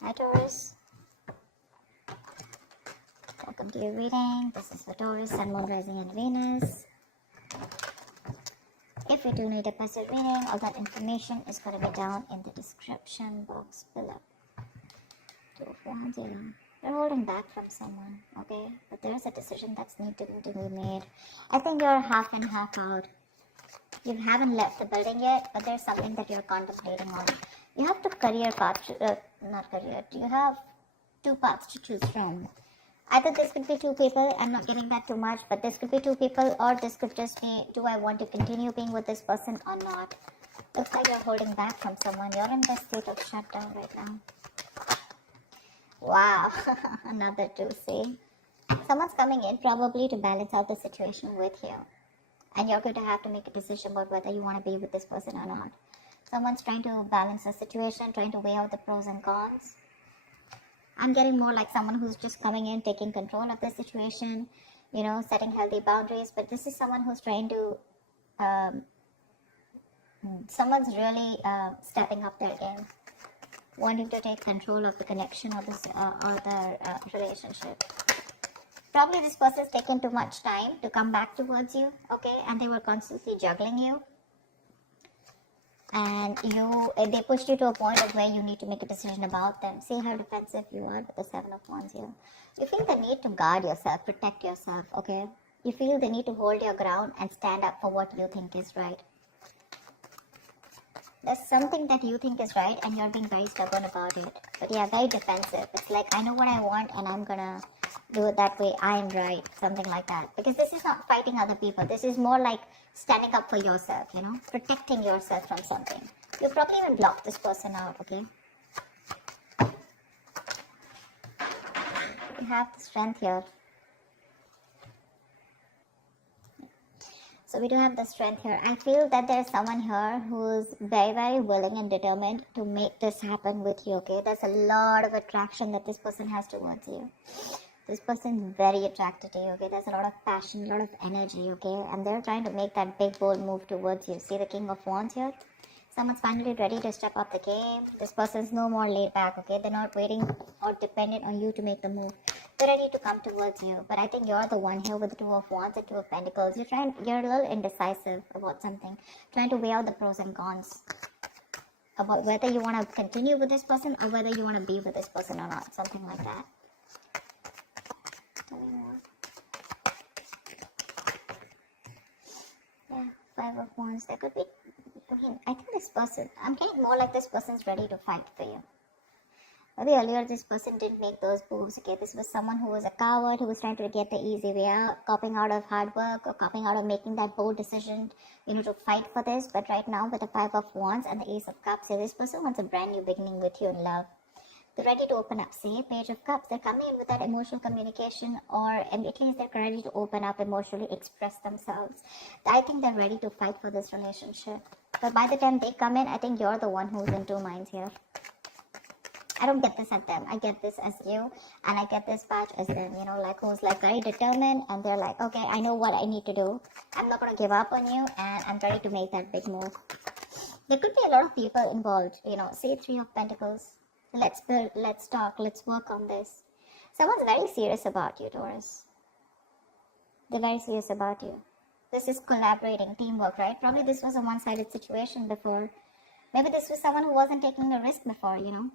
Hi Taurus, welcome to your reading. This is for Taurus, Sun, Moon, Rising and Venus. If you do need a passive reading, all that information is going to be down in the description box below. Two of Wands here. You're holding back from someone, okay? But there's a decision that's needed to be made. I think you're half in, half out. You haven't left the building yet, but there's something that you're contemplating on. You have two career paths, you have two paths to choose from. Either this could be two people, I'm not getting that too much, but this could be two people, or this could just be, do I want to continue being with this person or not? Looks like you're holding back from someone. You're in the state of shutdown right now. Wow, another two, see? Someone's coming in probably to balance out the situation with you. And you're going to have to make a decision about whether you want to be with this person or not. Someone's trying to balance the situation, trying to weigh out the pros and cons. I'm getting more like someone who's just coming in, taking control of the situation, you know, setting healthy boundaries. But this is someone who's trying to, someone's really stepping up their game, wanting to take control of the connection or the relationship. Probably this person's taken too much time to come back towards you, okay? And they were constantly juggling you. And they pushed you to a point of where you need to make a decision about them. See how defensive you are with the Seven of Wands here. You feel the need to guard yourself, protect yourself, okay? You feel the need to hold your ground and stand up for what you think is right. There's something that you think is right and you're being very stubborn about it. But yeah, very defensive. It's like, I know what I want and I'm gonna do it that way. I'm right. Something like that. Because this is not fighting other people. This is more like standing up for yourself, you know, protecting yourself from something. You probably even blocked this person out, okay? You have the strength here. So we do have the strength here. I feel that there's someone here who's very, very willing and determined to make this happen with you, okay? There's a lot of attraction that this person has towards you. This person is very attracted to you, okay? There's a lot of passion, a lot of energy, okay? And they're trying to make that big, bold move towards you. See the King of Wands here? Someone's finally ready to step up the game. This person's no more laid back, okay? They're not waiting or dependent on you to make the move. They're ready to come towards you. But I think you're the one here with the Two of Wands and Two of Pentacles. You're a little indecisive about something. Trying to weigh out the pros and cons. About whether you want to continue with this person or whether you want to be with this person or not. Something like that. Yeah, Five of Wands. There could be, I think this person, I'm getting more like this person's ready to fight for you. Maybe earlier this person didn't make those moves, okay? This was someone who was a coward, who was trying to get the easy way out, copying out of hard work or copying out of making that bold decision, you know, to fight for this. But right now with the Five of Wands and the Ace of Cups, this person wants a brand new beginning with you in love. They're ready to open up. See, Page of Cups, they're coming in with that emotional communication, or at least they're ready to open up emotionally, express themselves. I think they're ready to fight for this relationship. But by the time they come in, I think you're the one who's in two minds here. I don't get this at them. I get this as you, and I get this batch as them, you know, like who's like very determined, and they're like, okay, I know what I need to do. I'm not going to give up on you, and I'm ready to make that big move. There could be a lot of people involved, you know, say Three of Pentacles. Let's build, let's talk, let's work on this. Someone's very serious about you, Taurus. They're very serious about you. This is collaborating, teamwork, right? Probably this was a one-sided situation before. Maybe this was someone who wasn't taking the risk before, you know.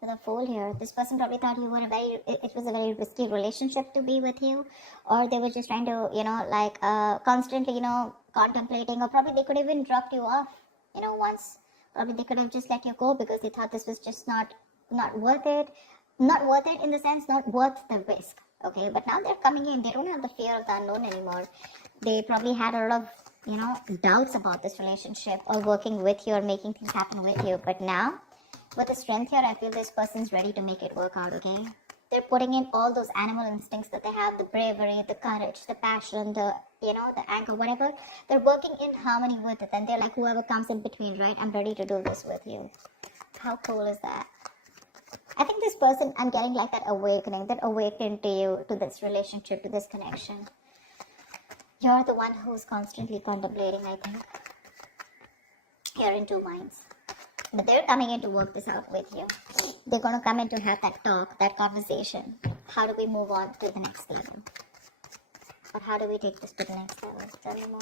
With a Fool here, this person probably thought you were it was a very risky relationship to be with you, or they were just trying to, you know, like constantly, you know, contemplating, or probably they could have even dropped you off, you know, once. Probably they could have just let you go because they thought this was just not worth it. Not worth it in the sense, not worth the risk, okay? But now they're coming in, they don't have the fear of the unknown anymore. They probably had a lot of, you know, doubts about this relationship or working with you or making things happen with you. But now, with the strength here, I feel this person's ready to make it work out, okay? They're putting in all those animal instincts that they have, the bravery, the courage, the passion, the, you know, the anger, whatever. They're working in harmony with it. And they're like, whoever comes in between, right? I'm ready to do this with you. How cool is that? I think this person, I'm getting like that awakening, that awakened to you, to this relationship, to this connection. You're the one who's constantly contemplating, I think. You're in two minds. But they're coming in to work this out with you. They're going to come in to have that talk, that conversation. How do we move on to the next level? Or how do we take this to the next level? Tell me more.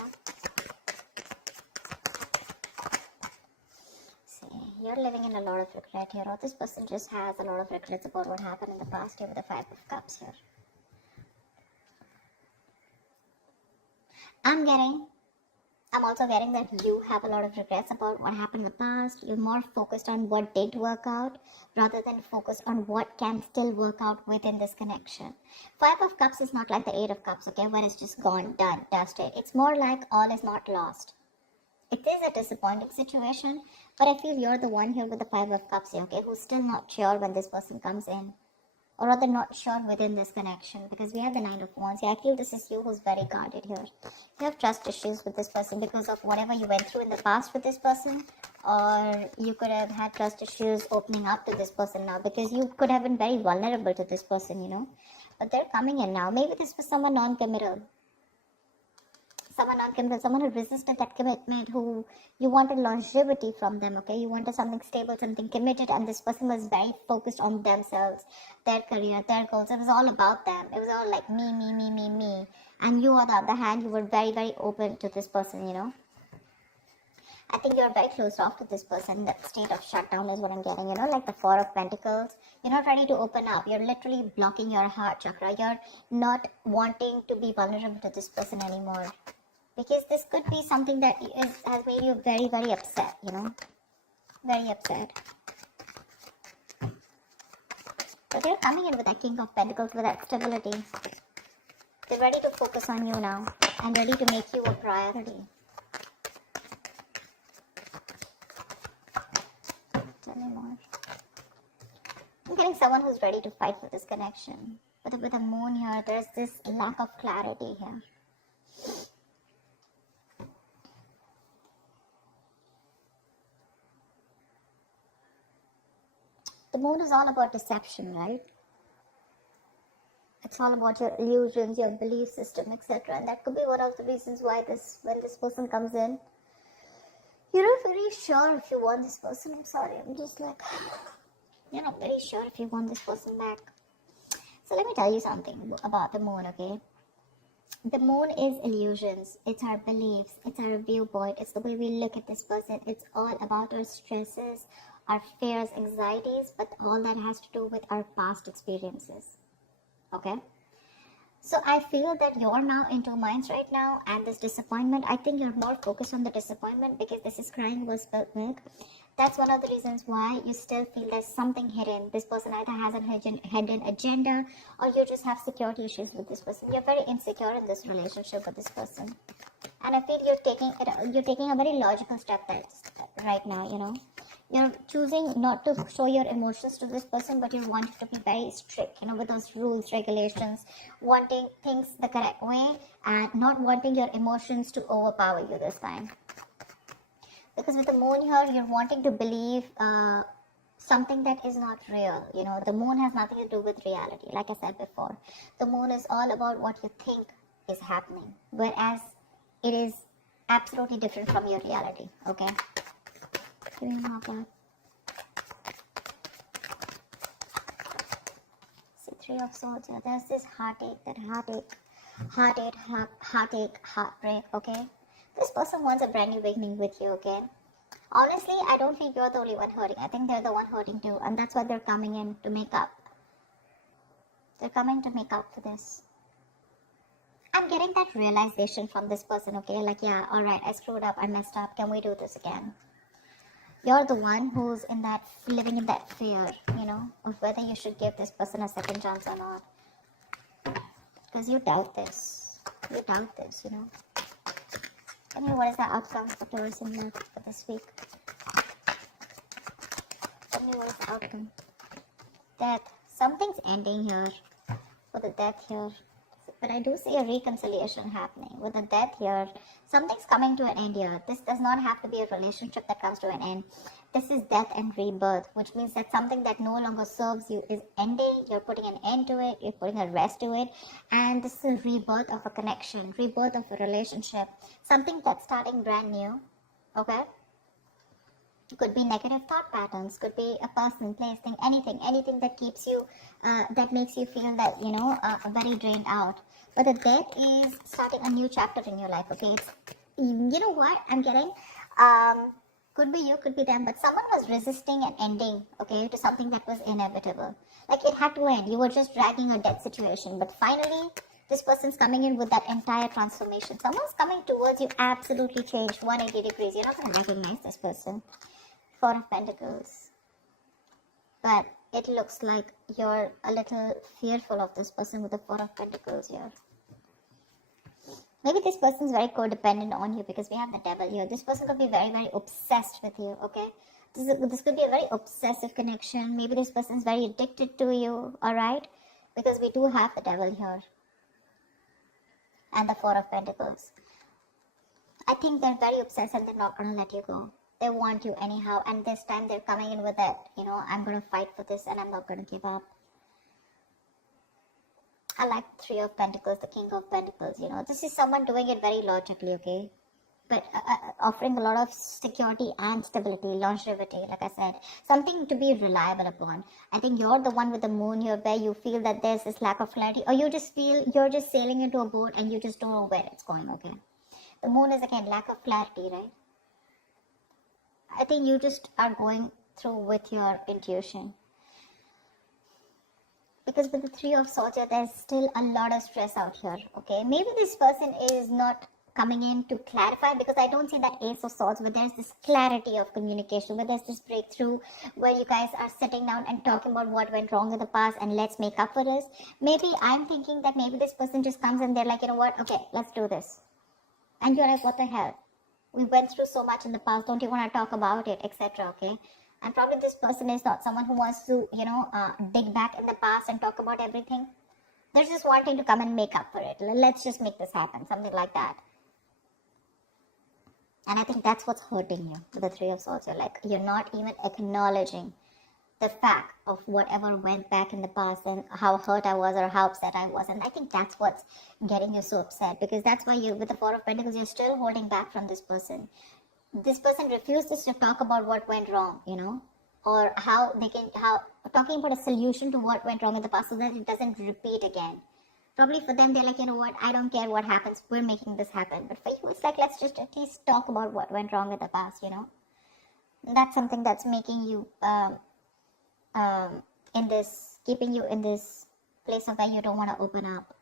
See, you're living in a lot of regret here, or this person just has a lot of regrets about what happened in the past here with the Five of Cups here. I'm also getting that you have a lot of regrets about what happened in the past. You're more focused on what did work out rather than focused on what can still work out within this connection. Five of Cups is not like the Eight of Cups, okay, when it's just gone, done, dusted. It's more like all is not lost. It is a disappointing situation, but I feel you're the one here with the Five of Cups here, okay, who's still not sure when this person comes in. Or rather not sure within this connection, because we have the Nine of Wands. Yeah, I feel this is you who's very guarded here. You have trust issues with this person because of whatever you went through in the past with this person, or you could have had trust issues opening up to this person now because you could have been very vulnerable to this person, you know. But they're coming in now. Maybe this was someone non-committal. Someone who resisted that commitment, who you wanted longevity from them, okay? You wanted something stable, something committed, and this person was very focused on themselves, their career, their goals. It was all about them. It was all like me. And you, on the other hand, you were very, very open to this person, you know? I think you're very closed off to this person. That state of shutdown is what I'm getting, you know, like the Four of Pentacles. You're not ready to open up. You're literally blocking your heart chakra. You're not wanting to be vulnerable to this person anymore. Because this could be something that has made you very, very upset, you know. Very upset. But they're coming in with that King of Pentacles, with that stability. They're ready to focus on you now. And ready to make you a priority. Tell me more. I'm getting someone who's ready to fight for this connection. But with the moon here, there's this lack of clarity here. The moon is all about deception, right? It's all about your illusions, your belief system, etc. And that could be one of the reasons why when this person comes in, you're not very sure if you want this person. I'm sorry, I'm just like, you're not very sure if you want this person back. So let me tell you something about the moon, okay? The moon is illusions. It's our beliefs. It's our viewpoint. It's the way we look at this person. It's all about our stresses, our fears, anxieties, but all that has to do with our past experiences. Okay? So I feel that you're now in two minds right now, and this disappointment, I think you're more focused on the disappointment because this is crying over spilt milk. That's one of the reasons why you still feel there's something hidden. This person either has a hidden agenda, or you just have security issues with this person. You're very insecure in this relationship with this person. And I feel you're taking a very logical step right now, you know. You're choosing not to show your emotions to this person, but you want to be very strict, you know, with those rules, regulations, wanting things the correct way and not wanting your emotions to overpower you this time. Because with the moon here, you're wanting to believe something that is not real. You know, the moon has nothing to do with reality. Like I said before, the moon is all about what you think is happening, whereas it is absolutely different from your reality. Okay? Give me more blood. See, Three of Swords here. There's this heartache, heartbreak. Okay? This person wants a brand new beginning with you, okay? Honestly, I don't think you're the only one hurting. I think they're the one hurting too. And that's why they're coming in to make up. They're coming to make up for this. I'm getting that realization from this person, okay? Like, yeah, alright, I screwed up, I messed up. Can we do this again? You're the one who's living in that fear, you know, of whether you should give this person a second chance or not. Because you doubt this. You doubt this, you know. Tell me, what is the outcome for Taurus in love for this week? Tell me, what is the outcome? Death. Something's ending here. For the death here. But I do see a reconciliation happening. With the death here, something's coming to an end here. This does not have to be a relationship that comes to an end. This is death and rebirth, which means that something that no longer serves you is ending. You're putting an end to it. You're putting a rest to it. And this is a rebirth of a connection, rebirth of a relationship. Something that's starting brand new. Okay? Could be negative thought patterns, could be a person, place, thing, anything that keeps you, that makes you feel that, very drained out. But the death is starting a new chapter in your life, okay? It's, you know what I'm getting? Could be you, could be them, but someone was resisting an ending, okay, to something that was inevitable. Like it had to end. You were just dragging a death situation, but finally, this person's coming in with that entire transformation. Someone's coming towards you, absolutely changed, 180 degrees. You're not going to recognize this person. Four of Pentacles. But it looks like you're a little fearful of this person with the Four of Pentacles here. Maybe this person's very codependent on you because we have the Devil here. This person could be very, very obsessed with you, okay? This could be a very obsessive connection. Maybe this person's very addicted to you, alright? Because we do have the Devil here. And the Four of Pentacles. I think they're very obsessed and they're not going to let you go. They want you anyhow, and this time they're coming in with that, I'm going to fight for this and I'm not going to give up. I like Three of Pentacles, the King of Pentacles, This is someone doing it very logically, okay? But offering a lot of security and stability, longevity, like I said. Something to be reliable upon. I think you're the one with the moon here where you feel that there's this lack of clarity, or you just feel you're just sailing into a boat and you just don't know where it's going, okay? The moon is, again, lack of clarity, right? I think you just are going through with your intuition. Because with the Three of Swords here, there's still a lot of stress out here, okay? Maybe this person is not coming in to clarify, because I don't see that Ace of Swords where there's this clarity of communication, where there's this breakthrough, where you guys are sitting down and talking about what went wrong in the past and let's make up for this. Maybe I'm thinking that maybe this person just comes and they're like, you know what, okay, let's do this. And you're like, what the hell? We went through so much in the past, don't you want to talk about it, etc., okay? And probably this person is not someone who wants to, dig back in the past and talk about everything. They're just wanting to come and make up for it. Let's just make this happen, something like that. And I think that's what's hurting you with the Three of Swords. You're not even acknowledging the fact of whatever went back in the past and how hurt I was or how upset I was. And I think that's what's getting you so upset, because that's why you, with the Four of Pentacles, you're still holding back from this person. This person refuses to talk about what went wrong, or talking about a solution to what went wrong in the past so that it doesn't repeat again. Probably for them, they're like, you know what, I don't care what happens, we're making this happen. But for you, it's like, let's just at least talk about what went wrong in the past, And that's something that's making you, keeping you in this place of where you don't want to open up.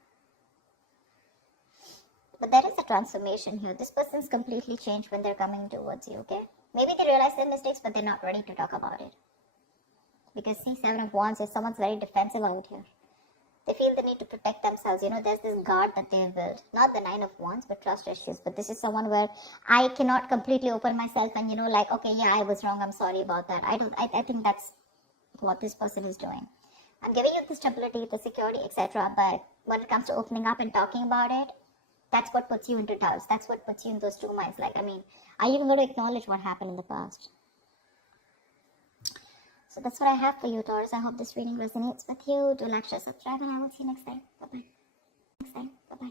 But there is a transformation here. This person's completely changed when they're coming towards you, okay? Maybe they realize their mistakes, but they're not ready to talk about it. Because see, Seven of Wands is someone's very defensive out here. They feel the need to protect themselves. There's this guard that they've built. Not the Nine of Wands, but trust issues. But this is someone where I cannot completely open myself and, okay, yeah, I was wrong. I'm sorry about that. I think that's what this person is doing. I'm giving you the stability, the security, etc. But when it comes to opening up and talking about it, that's what puts you into doubts. That's what puts you in those two minds. Are you even going to acknowledge what happened in the past? So that's what I have for you, Taurus. I hope this reading resonates with you. Do like, share, subscribe, and I will see you next time. Bye-bye.